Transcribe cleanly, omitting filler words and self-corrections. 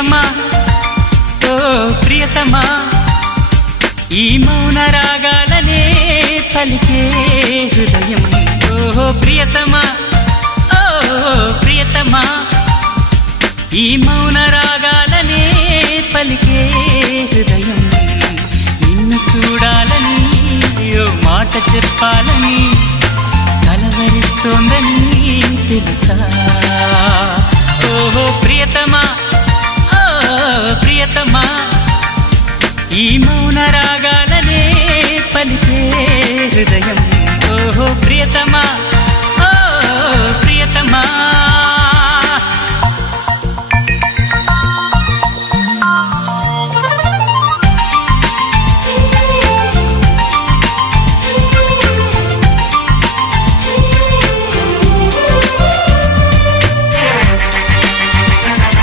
ప్రియతమా ఓ ప్రియతమా ఈ మౌన రాగాలనే పలికే హృదయం ఓ ప్రియతమా ఓ ప్రియతమా ఈ మౌన రాగాలనే పలికే హృదయం నిన్ను చూడాలని ఓ మాట చెప్పాలని కలవరిస్తోందని తెలుసా ఓ ప్రియతమా